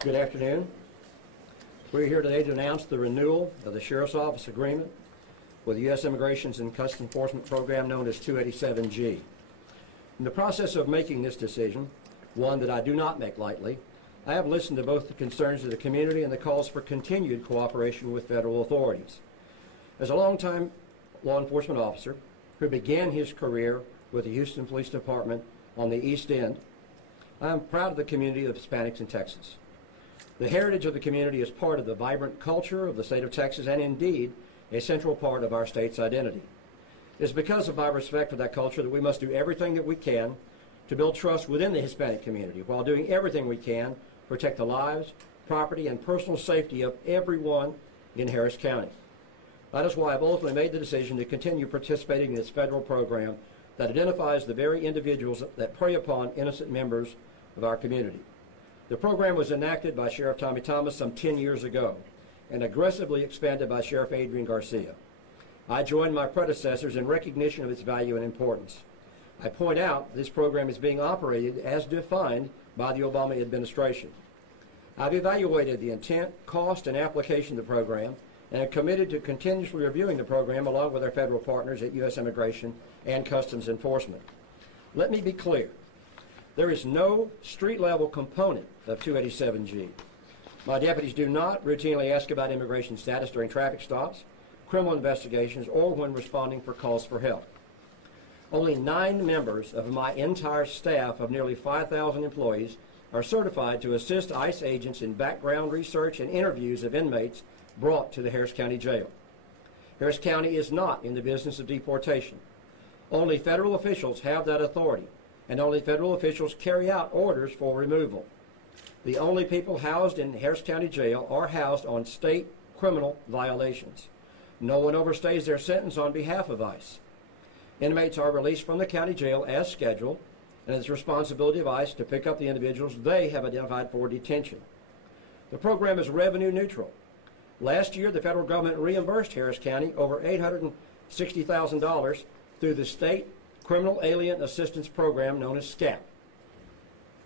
Good afternoon. We're here today to announce the renewal of the Sheriff's Office agreement with the U.S. Immigrations and Customs Enforcement Program known as 287G. In the process of making this decision, one that I do not make lightly, I have listened to both the concerns of the community and the calls for continued cooperation with federal authorities. As a longtime law enforcement officer who began his career with the Houston Police Department on the East End, I am proud of the community of Hispanics in Texas. The heritage of the community is part of the vibrant culture of the state of Texas and indeed a central part of our state's identity. It is because of my respect for that culture that we must do everything that we can to build trust within the Hispanic community while doing everything we can to protect the lives, property, and personal safety of everyone in Harris County. That is why I've ultimately made the decision to continue participating in this federal program that identifies the very individuals that prey upon innocent members of our community. The program was enacted by Sheriff Tommy Thomas some 10 years ago and aggressively expanded by Sheriff Adrian Garcia. I joined my predecessors in recognition of its value and importance. I point out this program is being operated as defined by the Obama administration. I've evaluated the intent, cost, and application of the program and am committed to continuously reviewing the program along with our federal partners at U.S. Immigration and Customs Enforcement. Let me be clear. There is no street-level component of 287G. My deputies do not routinely ask about immigration status during traffic stops, criminal investigations, or when responding for calls for help. Only 9 members of my entire staff of nearly 5,000 employees are certified to assist ICE agents in background research and interviews of inmates brought to the Harris County Jail. Harris County is not in the business of deportation. Only federal officials have that authority, and only federal officials carry out orders for removal. The only people housed in Harris County Jail are housed on state criminal violations. No one overstays their sentence on behalf of ICE. Inmates are released from the county jail as scheduled, and it's the responsibility of ICE to pick up the individuals they have identified for detention. The program is revenue neutral. Last year, the federal government reimbursed Harris County over $860,000 through the State Criminal Alien Assistance Program known as SCAP.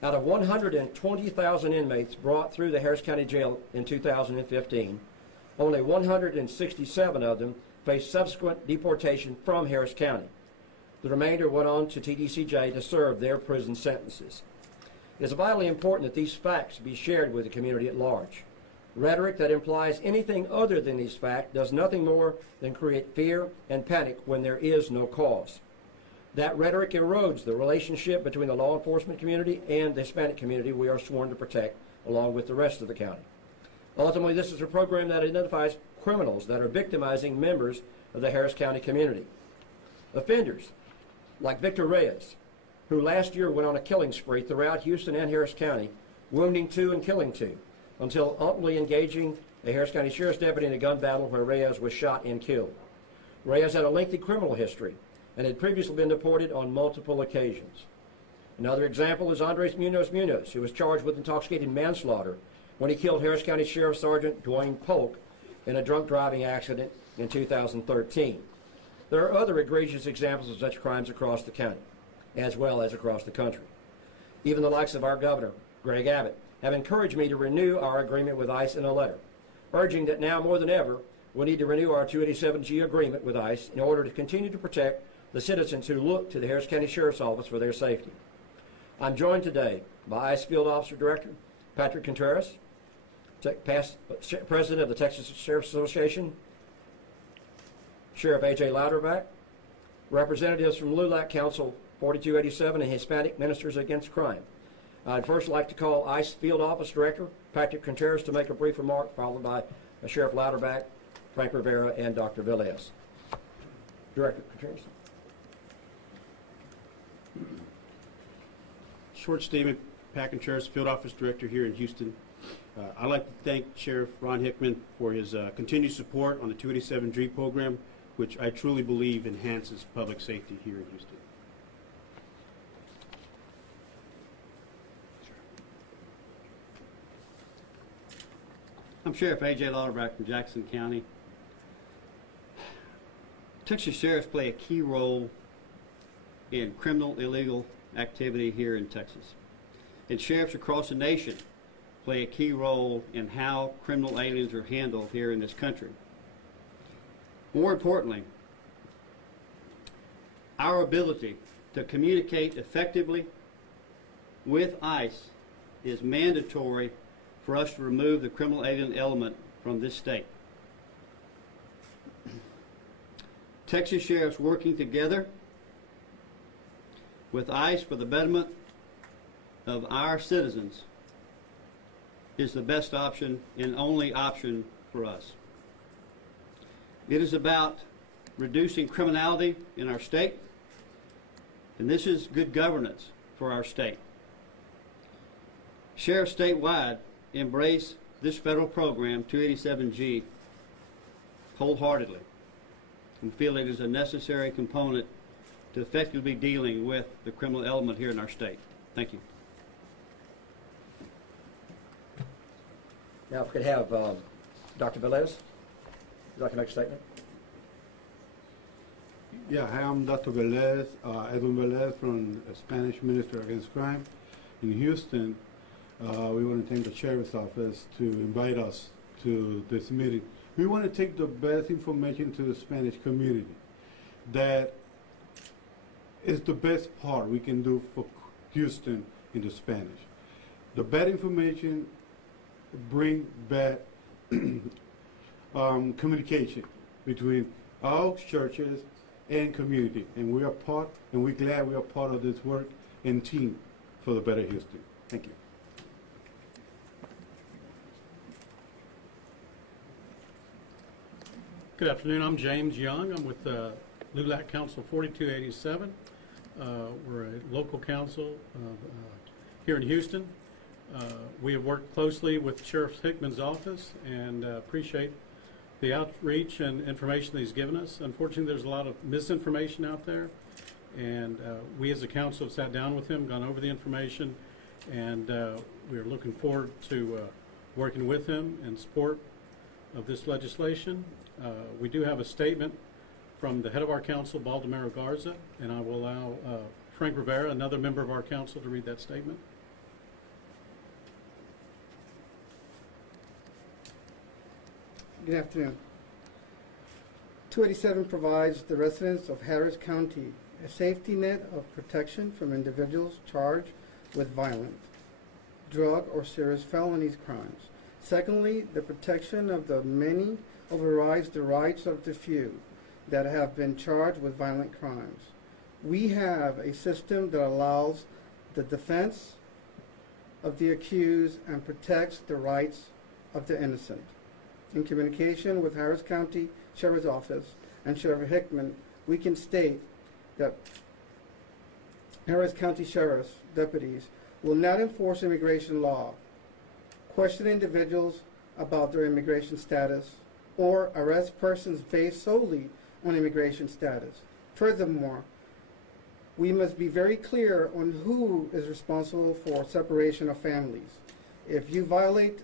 Out of 120,000 inmates brought through the Harris County Jail in 2015, only 167 of them faced subsequent deportation from Harris County. The remainder went on to TDCJ to serve their prison sentences. It is vitally important that these facts be shared with the community at large. Rhetoric that implies anything other than these facts does nothing more than create fear and panic when there is no cause. That rhetoric erodes the relationship between the law enforcement community and the Hispanic community we are sworn to protect, along with the rest of the county. Ultimately, this is a program that identifies criminals that are victimizing members of the Harris County community. Offenders like Victor Reyes, who last year went on a killing spree throughout Houston and Harris County, wounding 2 and killing 2, until ultimately engaging a Harris County Sheriff's deputy in a gun battle where Reyes was shot and killed. Reyes had a lengthy criminal history and had previously been deported on multiple occasions. Another example is Andres Munoz, who was charged with intoxicated manslaughter when he killed Harris County Sheriff Sergeant Dwayne Polk in a drunk driving accident in 2013. There are other egregious examples of such crimes across the county, as well as across the country. Even the likes of our governor, Greg Abbott, have encouraged me to renew our agreement with ICE in a letter, urging that now more than ever, we need to renew our 287G agreement with ICE in order to continue to protect the citizens who look to the Harris County Sheriff's Office for their safety. I'm joined today by ICE Field Officer Director Patrick Contreras, past President of the Texas Sheriff's Association, Sheriff A.J. Louderback, representatives from LULAC Council 4287 and Hispanic Ministers Against Crime. I'd first like to call ICE Field Office Director Patrick Contreras to make a brief remark, followed by Sheriff Louderback, Frank Rivera, and Dr. Velez. Director Contreras. Short statement, Pat Contreras, Field Office Director here in Houston. I'd like to thank Sheriff Ron Hickman for his continued support on the 287G program, which I truly believe enhances public safety here in Houston. I'm Sheriff A.J. Louderback from Jackson County. Texas sheriffs play a key role in criminal illegal activity here in Texas. And sheriffs across the nation play a key role in how criminal aliens are handled here in this country. More importantly, our ability to communicate effectively with ICE is mandatory for us to remove the criminal alien element from this state. Texas sheriffs working together with ICE for the betterment of our citizens is the best option and only option for us. It is about reducing criminality in our state, and this is good governance for our state. Sheriffs statewide embrace this federal program, 287G, wholeheartedly and feel it is a necessary component to effectively dealing with the criminal element here in our state. Thank you. Now, if we could have Dr. Velez, would you like to make a statement? Yeah, hi, I'm Dr. Velez, Edwin Velez from Spanish Minister Against Crime in Houston. We want to thank the Sheriff's Office to invite us to this meeting. We want to take the best information to the Spanish community. That is the best part we can do for Houston in the Spanish. The bad information bring bad communication between our churches and community, and we are part, and we're glad we are part of this work and team for the better Houston. Thank you. Good afternoon. I'm James Young. I'm with LULAC Council 4287. We're a local council here in Houston. We have worked closely with Sheriff Hickman's office and appreciate the outreach and information that he's given us. Unfortunately, there's a lot of misinformation out there, and we as a council have sat down with him, gone over the information, and we're looking forward to working with him in support of this legislation. We do have a statement from the head of our council, Baldomero Garza, and I will allow Frank Rivera, another member of our council, to read that statement. Good afternoon. 287 provides the residents of Harris County a safety net of protection from individuals charged with violent, drug, or serious felonies crimes. Secondly, the protection of the many overrides the rights of the few that have been charged with violent crimes. We have a system that allows the defense of the accused and protects the rights of the innocent. In communication with Harris County Sheriff's Office and Sheriff Hickman, we can state that Harris County Sheriff's deputies will not enforce immigration law, question individuals about their immigration status, or arrest persons based solely on immigration status. Furthermore, we must be very clear on who is responsible for separation of families. If you violate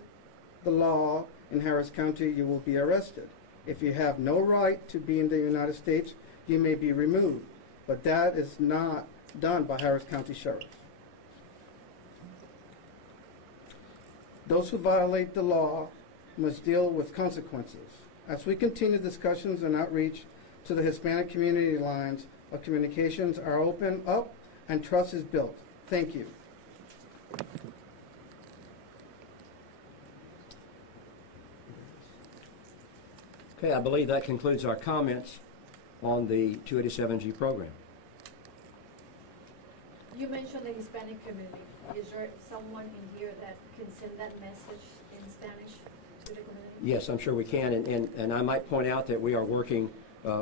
the law in Harris County, you will be arrested. If you have no right to be in the United States, you may be removed. But that is not done by Harris County Sheriff. Those who violate the law must deal with consequences. As we continue discussions and outreach to the Hispanic community, lines of communications are opened up and trust is built. Thank you. Okay, I believe that concludes our comments on the 287G program. You mentioned the Hispanic community. Is there someone in here that can send that message in Spanish to the community? Yes, I'm sure we can, and I might point out that we are working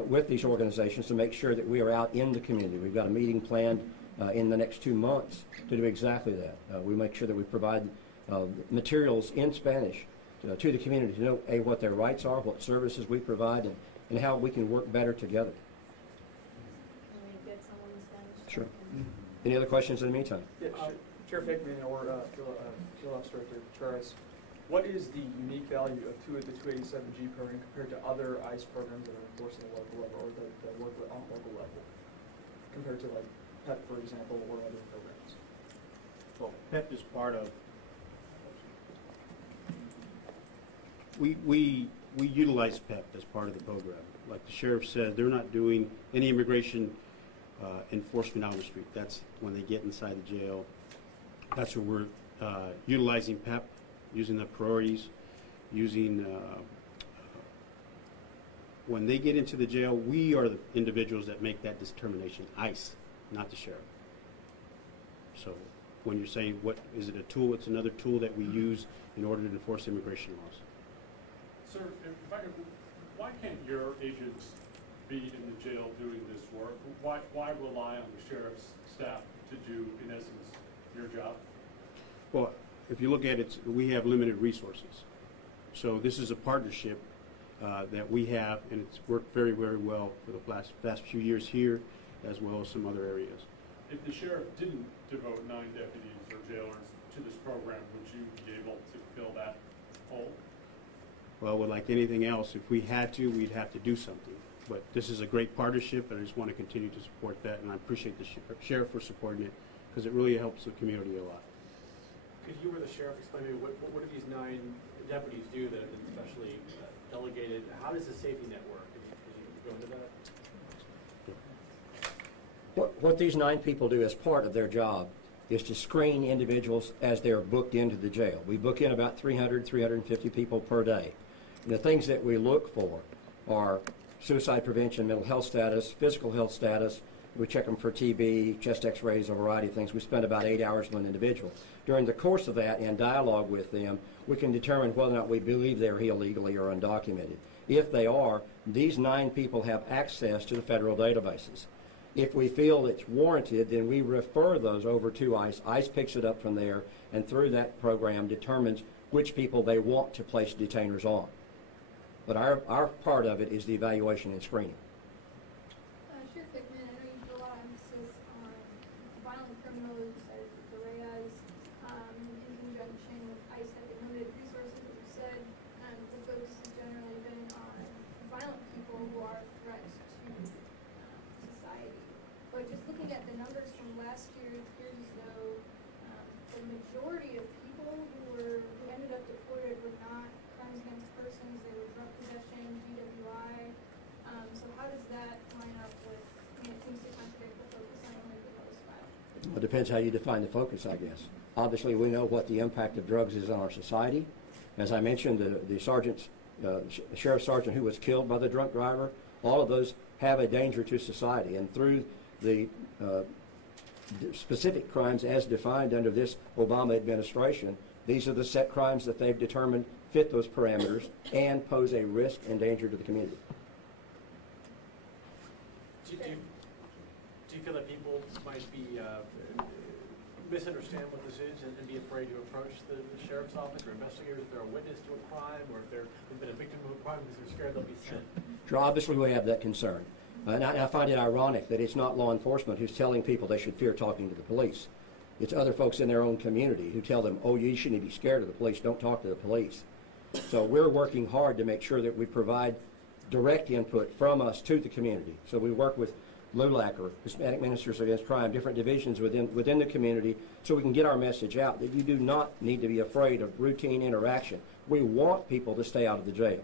with these organizations to make sure that we are out in the community. We've got a meeting planned in the next 2 months to do exactly that. We make sure that we provide materials in Spanish to the community to know, A, what their rights are, what services we provide, and how we can work better together. Can we get someone in Spanish? Sure. Any other questions in the meantime? Yeah, Sheriff Hickman or Field Office Director Torres, what is the unique value of the 287G program compared to other ICE programs that are enforced at the local level or that work on local level, compared to like PEP, for example, or other programs? Well, PEP is part of We utilize PEP as part of the program. Like the sheriff said, they're not doing any immigration enforcement out on the street. That's when they get inside the jail. That's where we're utilizing PEP, using the priorities, using when they get into the jail, we are the individuals that make that determination, ICE, not the sheriff. So when you're saying, what is it a tool? It's another tool that we use in order to enforce immigration laws. Sir, if I could, why can't your agents be in the jail doing this work? Why rely on the sheriff's staff to do, in essence, your job? Well, if you look at it, we have limited resources. So this is a partnership that we have, and it's worked very, very well for the past few years here, as well as some other areas. If the sheriff didn't devote 9 deputies or jailers to this program, would you be able to fill that hole? Well, like anything else, if we had to, we'd have to do something. But this is a great partnership, and I just want to continue to support that, and I appreciate the sheriff for supporting it, because it really helps the community a lot. Could you or the sheriff explain to me what do these 9 deputies do that have been specially delegated? How does the safety net work? Could you go into that? What these 9 people do as part of their job is to screen individuals as they're booked into the jail. We book in about 300, 350 people per day. And the things that we look for are suicide prevention, mental health status, physical health status. We check them for TB, chest x-rays, a variety of things. We spend about 8 hours with an individual. During the course of that, in dialogue with them, we can determine whether or not we believe they're here illegally or undocumented. If they are, these 9 people have access to the federal databases. If we feel it's warranted, then we refer those over to ICE. ICE picks it up from there, and through that program determines which people they want to place detainers on. But our part of it is the evaluation and screening. Sheriff Hickman, I know you put a lot of emphasis on violent criminals, the REAs, in conjunction with ICE having limited resources, as you said, and the focus has generally been on violent people who are threats to society. But just looking at the numbers from last year, it appears as though the majority of people who ended up deported were not crimes against persons, they were drug possession, DWI. So how does that line up with, it seems to contradict the focus on only the most violent? It depends how you define the focus, I guess. Obviously, we know what the impact of drugs is on our society. As I mentioned, the sheriff sergeant who was killed by the drunk driver, all of those have a danger to society. And through the specific crimes as defined under this Obama administration, these are the set crimes that they've determined fit those parameters and pose a risk and danger to the community. Do you feel that people might be misunderstand what this is and be afraid to approach the sheriff's office or investigators if they're a witness to a crime or if they've been a victim of a crime because they're scared they'll be sent? Sure, obviously we have that concern. And I find it ironic that it's not law enforcement who's telling people they should fear talking to the police. It's other folks in their own community who tell them, oh, you shouldn't be scared of the police, don't talk to the police. So we're working hard to make sure that we provide direct input from us to the community. So we work with LULAC, or Hispanic Ministers Against Crime, different divisions within the community, so we can get our message out that you do not need to be afraid of routine interaction. We want people to stay out of the jail.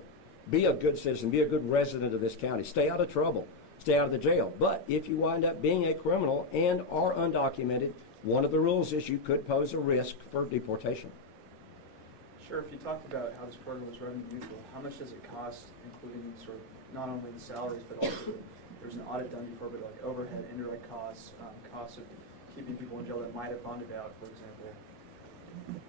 Be a good citizen, be a good resident of this county, stay out of trouble, stay out of the jail. But if you wind up being a criminal and are undocumented, one of the rules is you could pose a risk for deportation. Sheriff, you talked about how this program was revenue neutral. How much does it cost, including sort of not only the salaries, but also there's an audit done before, but like overhead, indirect costs, costs of keeping people in jail that might have bonded out, for example?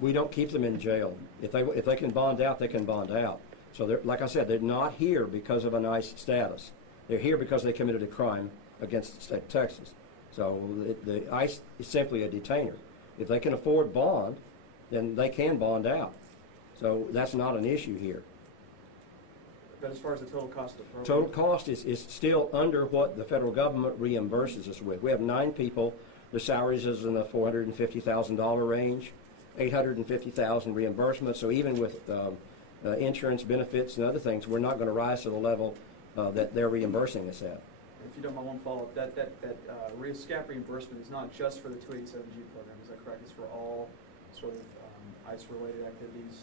We don't keep them in jail. If they can bond out, they can bond out. So like I said, they're not here because of an ICE status. They're here because they committed a crime against the state of Texas. So the ICE is simply a detainer. If they can afford bond, then they can bond out. So that's not an issue here. But as far as the total cost of the program? Total cost is still under what the federal government reimburses us with. We have 9 people. The salaries is in the $450,000 range, $850,000 reimbursement. So even with insurance benefits and other things, we're not going to rise to the level that they're reimbursing us at. If you don't mind one follow-up, that SCAP reimbursement is not just for the 287G program, is that correct? It's for all sort of ICE-related activities?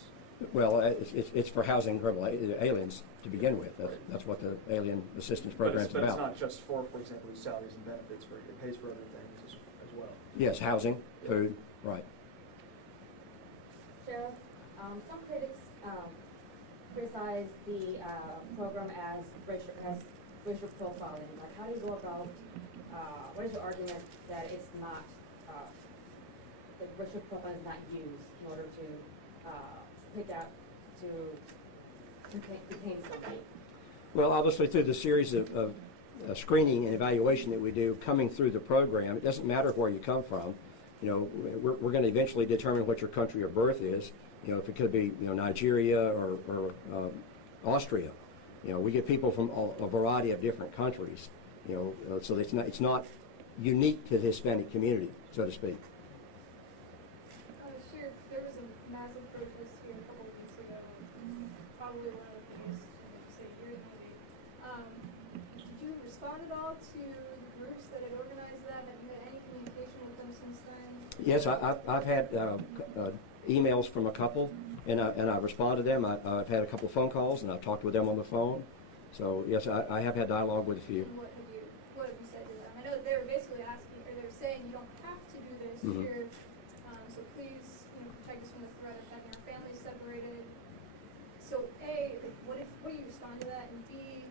Well, it's for housing criminal aliens to begin with. That's what the Alien Assistance Program is But it's about. not just for example, salaries and benefits, it pays for other things as well. Yes, housing, food, right. Sheriff, some critics criticize the program as racial profiling. Like, how do you go about, what is your argument that it's not, that racial profiling is not used in order to pick out, to contain somebody? Well, obviously through the series of screening and evaluation that we do coming through the program, it doesn't matter where you come from. You know, we're going to eventually determine what your country of birth is. You know, if it could be, you know, Nigeria or Austria. You know, we get people from a variety of different countries. You know, so it's not unique to the Hispanic community, so to speak. Sheriff, there was a massive protest here a couple of weeks ago, probably one of the biggest, say, years maybe. Did you respond at all to the groups that had organized that? Have you had any communication with them since then? Yes, I've had emails from a couple, and I responded to them. I've had a couple of phone calls, and I've talked with them on the phone. So yes, I have had dialogue with a few. And what have you said to them? I know that they were basically asking, or they were saying you don't have to do this here, so please, you know, protect us from the threat of having our families separated. So A, what do you respond to that? And B,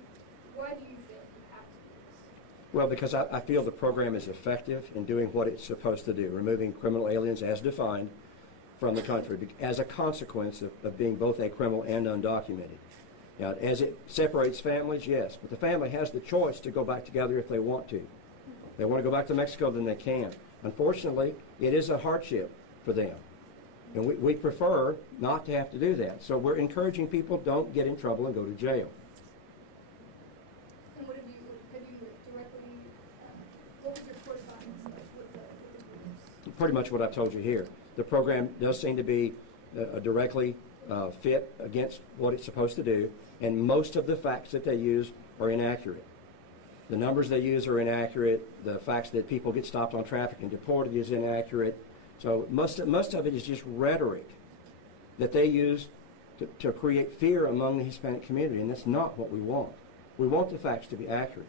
why do you feel you have to do this? Well, because I feel the program is effective in doing what it's supposed to do, removing criminal aliens as defined from the country as a consequence of being both a criminal and undocumented. Now, as it separates families, yes, but the family has the choice to go back together if they want to. If they want to go back to Mexico, then they can. Unfortunately, it is a hardship for them. And we prefer not to have to do that. So we're encouraging people, don't get in trouble and go to jail. And what have you directly, what was your correspondence like with the groups? Pretty much what I've told you here. The program does seem to be directly fit against what it's supposed to do, and most of the facts that they use are inaccurate. The numbers they use are inaccurate. The facts that people get stopped on traffic and deported is inaccurate. So most of it is just rhetoric that they use to create fear among the Hispanic community, and that's not what we want. We want the facts to be accurate.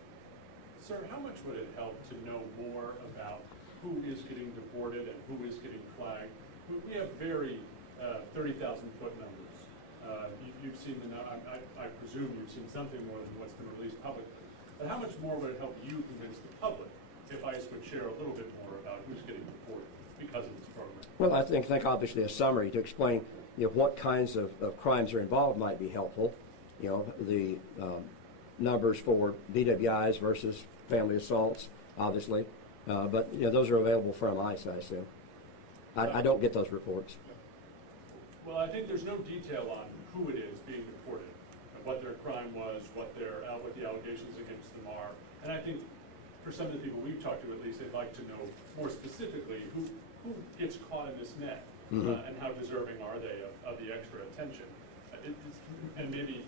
Sir, how much would it help to know more about who is getting deported and who is getting flagged? We have very 30,000-foot numbers. You've seen I presume you've seen something more than what's been released publicly. But how much more would it help you convince the public if ICE would share a little bit more about who's getting deported because of this program? Well, I think obviously a summary to explain, you know, what kinds of crimes are involved might be helpful. You know, the numbers for DWIs versus family assaults, obviously. But you know, those are available from ICE, I assume. I don't get those reports. Well, I think there's no detail on who it is being deported, what their crime was, what the allegations against them are. And I think for some of the people we've talked to, at least, they'd like to know more specifically who gets caught in this net and how deserving are they of the extra attention. And maybe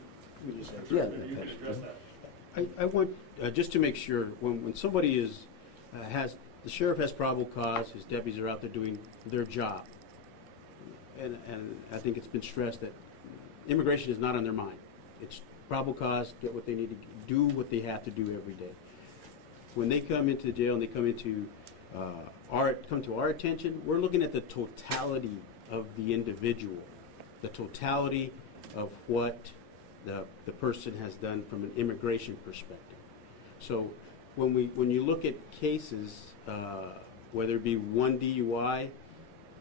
you can address that. I want, just to make sure, when somebody is, the sheriff has probable cause, his deputies are out there doing their job. And I think it's been stressed that immigration is not on their mind. It's probable cause, get what they need to do, what they have to do every day. When they come into jail and they come into come to our attention, we're looking at the totality of the individual, the totality of what the person has done from an immigration perspective. So when you look at cases, whether it be one DUI,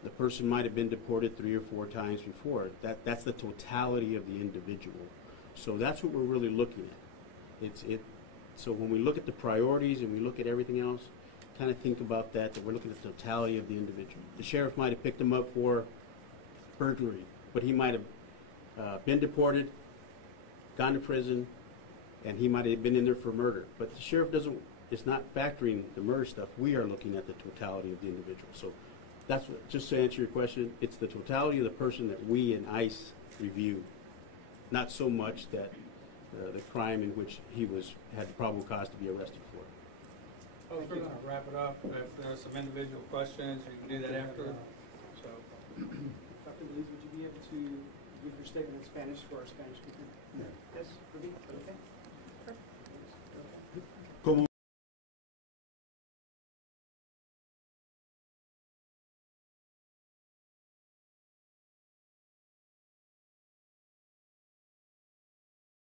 the person might have been deported 3 or 4 times before. That's the totality of the individual. So that's what we're really looking at. So when we look at the priorities and we look at everything else, kind of think about that we're looking at the totality of the individual. The sheriff might have picked him up for burglary, but he might have been deported, gone to prison, and he might have been in there for murder. But the sheriff is not factoring the murder stuff. We are looking at the totality of the individual. So that's what, just to answer your question, it's the totality of the person that we in ICE review, not so much that the crime in which he had the probable cause to be arrested for. We're going to wrap it up. If there are some individual questions, you can do that after. So. to give your statement in Spanish for our Spanish speaker? Yes, Ruby? Okay.